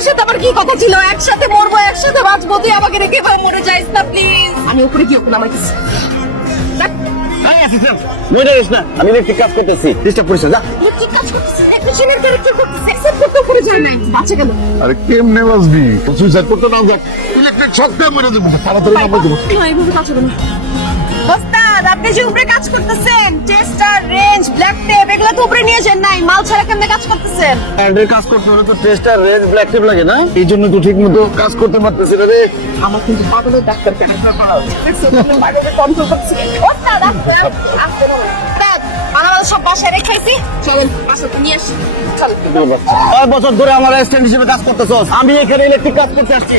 তোর সাথে আমার কি কথা ছিল? একসাথে মরবো, একসাথে বাঁচবো, তুই আমাকে রেখে এভাবে মরে যাইস না প্লিজ। আমি উপরে গিয়ে ওখানে আমার কিছু আমি ইলেকট্রিক কাজ করতেছি, ডিস্টার্ব করিস না, যা। কাজ করতেছে, টেকনিশিয়ানের ক্যারেক্টার করতেছে, এক্সেপ্ট করতে উপরে যায় নাই, বাঁচা গেল। আরে কেমনে বাঁচবি? সুইসাইড করতে না যাক, ইলেকট্রিক শক দিয়ে মরে যাবো, তাড়াতাড়ি নামা দেবো। এইভাবে কাজ হবে না। ওস্তাদ, আপনি যে উপরে কাজ করতেছেন, টেস্টার, রেঞ্জ, ব্ল্যাক টেপ, এগুলো তো উপরে নিয়ে যান নাই, মাল ছাড়া কেমনে কাজ করতেছেন? হ্যান্ডের কাজ করতে হলে তো টেস্টার, রেঞ্জ, ব্ল্যাক টেপ লাগে না? এই জন্য তো ঠিক মতো কাজ করতে পারতেছি না রে। আমার কিন্তু পাগলের ডাক্তার কেন? পাগলের কন্ট্রোল করছি। ওস্তাদ, আসতে ওস্তাদ, মালামাল সব বাসায় রেখেছি, চলেন বাসাতে নিয়ে আসি। চল। 5 বছর ধরে আমার অ্যাসিস্ট্যান্ট হিসেবে কাজ করতেছস, আমি এখানে ইলেকট্রিক কাজ করতে আসছি,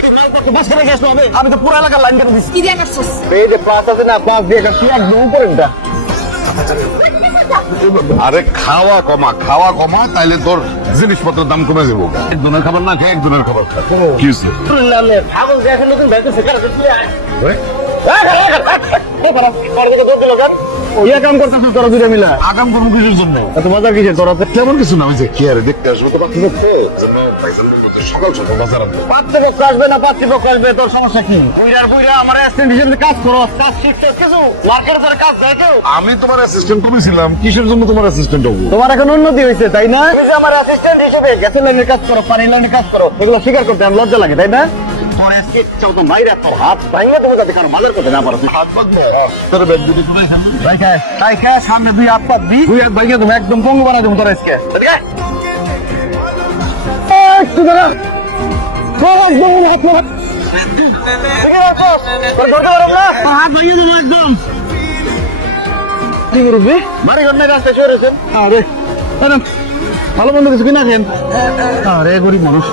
বাসা রেখে আসতে হবে? আমি তো পুরো এলাকার লাইন কেটে দিচ্ছি। কি দিয়ে কাটছিস? এই যে প্লাস আছে না, প্লাস দিয়ে কাটছি একদম উপরেরটা। আরে খাওয়া কমা, তাইলে তোর জিনিসপত্রের দাম কমে যাবো। একজনের খাবার না খেয়ে একজনের খাবার খা। কি হয়েছে? ছাগল দেখে নতুন বাইতেছে, কারা তুই আয়। ওই, কাম করতেছিস তোরা দুইটা মিলা? আগাম করবো কিছুর জন্য? এত মজা কিসের তোরা? তেমন কিছু না, ওই যে কি আরে দেখতে আসবো তো পাত্রপক্ষ, জন্য ভাইজান বললো যে সকাল সকাল বাজার আনবো। পাত্রপক্ষ আসবে না পাত্রপক্ষ আসবে, তোর সমস্যা কি? বুইরা আমার অ্যাসিস্ট্যান্ট হিসেবে কাজ করো, কাজ শিখছিস কিছু? ওয়ার্কের তোর কাজ দেখো। আমি তোমার অ্যাসিস্ট্যান্ট করেছিলাম, কিসের জন্য তোমার অ্যাসিস্ট্যান্ট হবো? তোমার এখন উন্নতি হয়েছে তাই না? তুমি যে আমার অ্যাসিস্ট্যান্ট হিসেবে গ্যাসের লাইনের কাজ করো, পানির লাইনের কাজ করো, এগুলো স্বীকার করতে আমার লজ্জা লাগে তাই না? তোর অ্যাসিস্ট্যান্ট চাও তো মাইরা তোর হাত ভাঙিয়ে তুমি যাতে কারো মালের করতে না পারো। হাত বাঁধবো, তোর ব্যাগ যদি কোথায় খাবি? সামনে দুই হাত পা দি, দুই হাত ভাঙিয়ে তুমি একদম পঙ্গু বানা দেবো তোর আজকে। একটু দাঁড়া, একদম হাত মারা। ধরতে পারো না, হাত ভাঙিয়ে দেবো একদম। কি করবি? বাড়ি ঘর নাই, রাস্তায় শুয়ে রয়েছেন। আরে ভালো মন্দ কিছু কিনা খেন। আরে গরিব মানুষ।